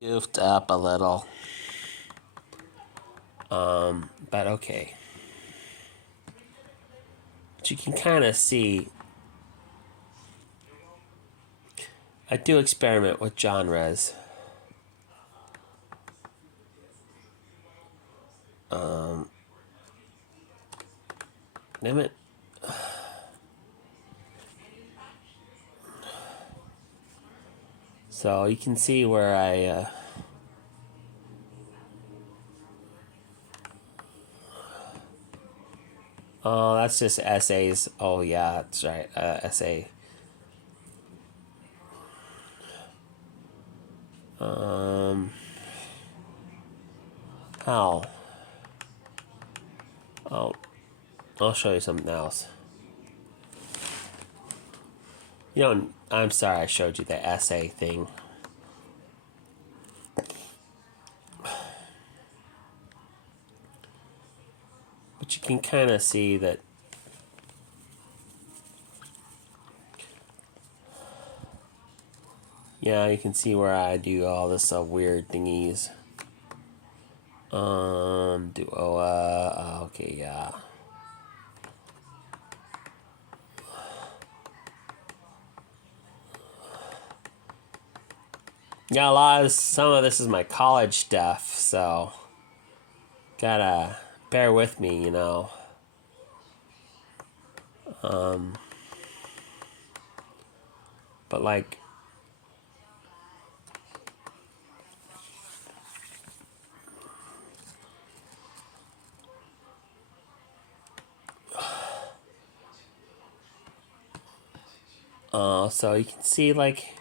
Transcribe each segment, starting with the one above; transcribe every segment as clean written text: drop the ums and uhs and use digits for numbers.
Goofed up a little. But okay. But you can kind of see I do experiment with genres. Damn it. So you can see where oh, that's just essays. Oh, yeah, that's right. Essay. Um, how? Oh, I'll show you something else. You know, I'm sorry I showed you the essay thing. But you can kind of see that. Yeah, you can see where I do all this weird thingies. Okay, yeah. Yeah, some of this is my college stuff, so gotta bear with me, you know. But like, so you can see like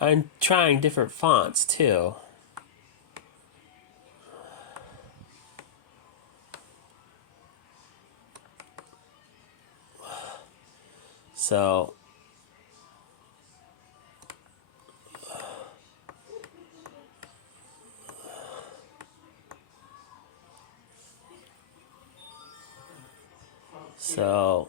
I'm trying different fonts too. So so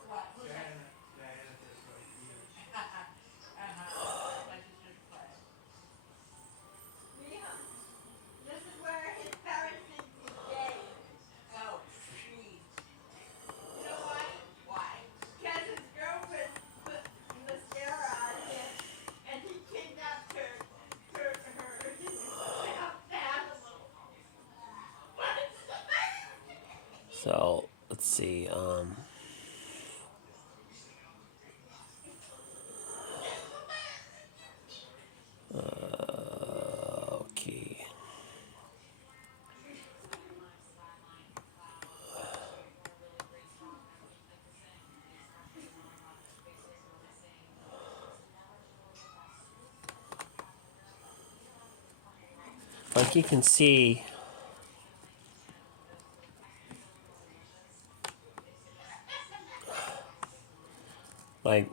let's see. Okay. Like you can see, like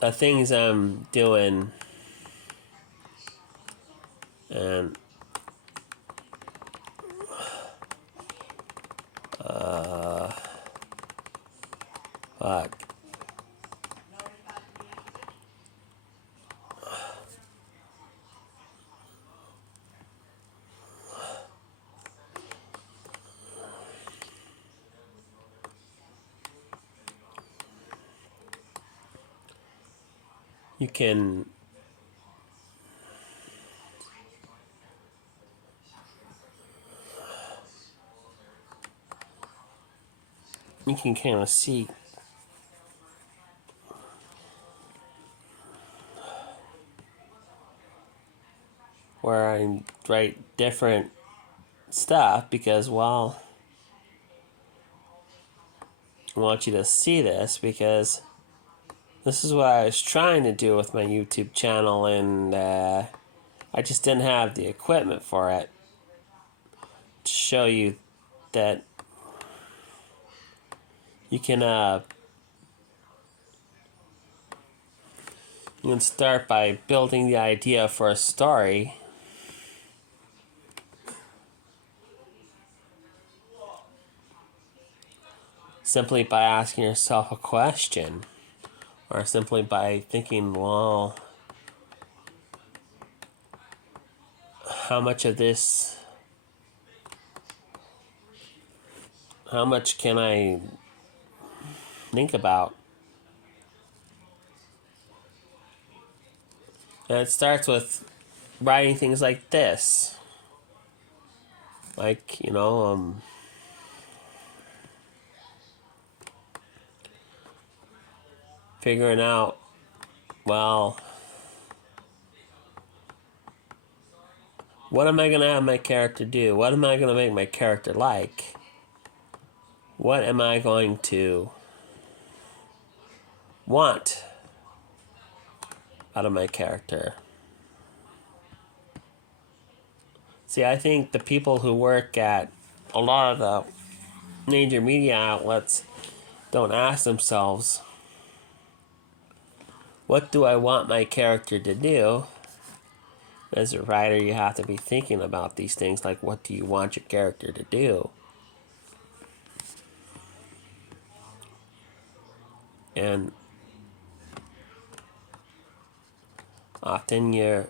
the things I'm doing, and fuck. You can kind of see where I write different stuff because, well, I want you to see this because this is what I was trying to do with my YouTube channel, and I just didn't have the equipment for it to show you that you can start by building the idea for a story simply by asking yourself a question, or simply by thinking, well, how much of this, how much can I think about? And it starts with writing things like this. Like, figuring out, well, what am I going to have my character do? What am I going to make my character like? What am I going to want out of my character? See, I think the people who work at a lot of the major media outlets don't ask themselves, what do I want my character to do? As a writer, you have to be thinking about these things, like what do you want your character to do? And often you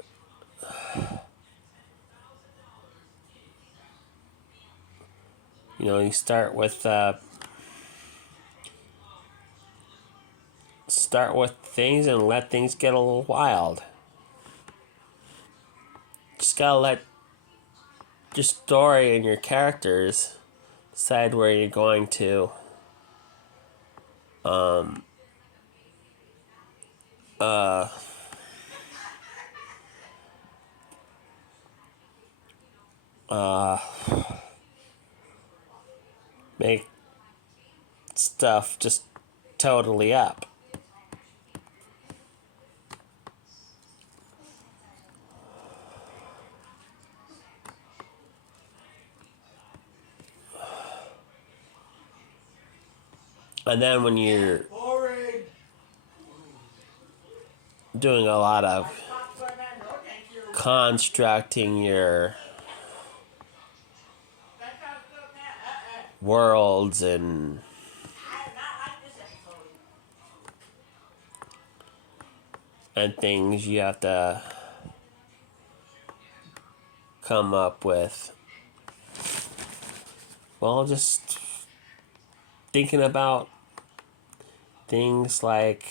start with things and let things get a little wild. Just gotta let your story and your characters decide where you're going to make stuff just totally up. And then when you're doing a lot of constructing your worlds and things, you have to come up with, well, just thinking about things like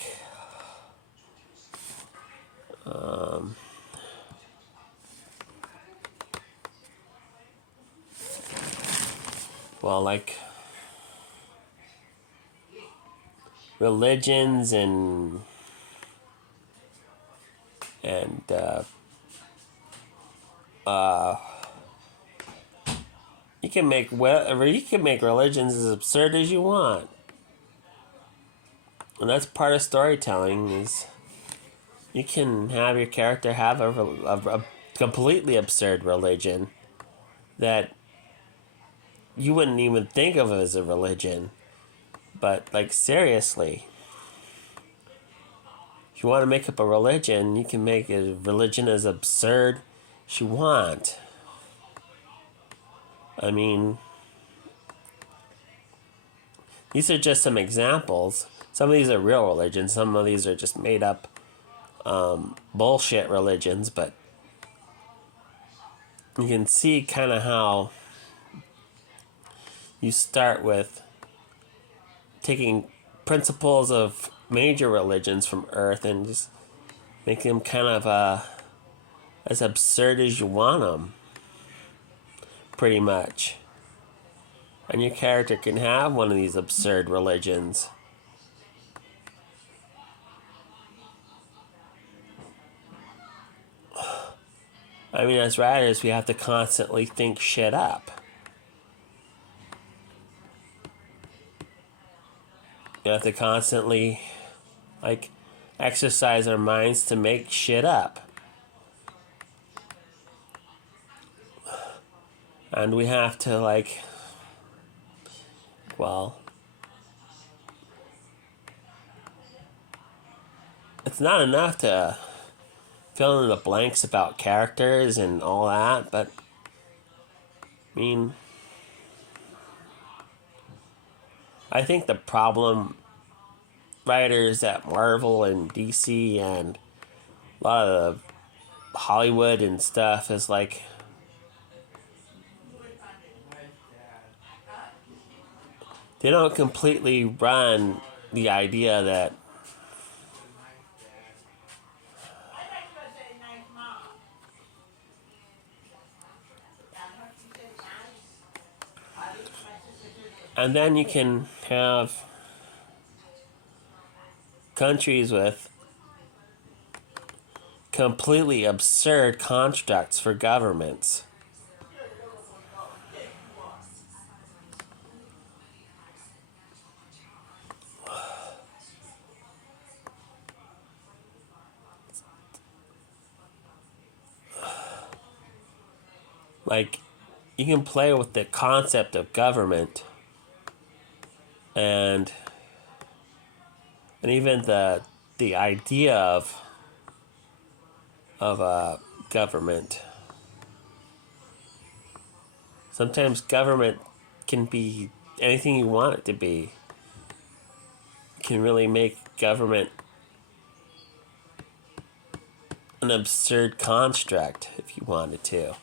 like religions and you can make religions as absurd as you want, and that's part of storytelling. Is you can have your character have a completely absurd religion that you wouldn't even think of as a religion, but like seriously, if you want to make up a religion, you can make a religion as absurd as you want. I mean, these are just some examples. Some of these are real religions. Some of these are just made up bullshit religions. But you can see kind of how you start with taking principles of major religions from Earth and just making them kind of as absurd as you want them. Pretty much. And your character can have one of these absurd religions. I mean, as writers, we have to constantly think shit up. We have to constantly, exercise our minds to make shit up. And we have to, it's not enough to fill in the blanks about characters and all that, but, I mean, I think the problem writers at Marvel and DC and a lot of Hollywood and stuff is they don't completely run the idea that and then you can have countries with completely absurd constructs for governments. Like, you can play with the concept of government and even the idea of a government. Sometimes government can be anything you want it to be. You can really make government an absurd construct if you wanted to.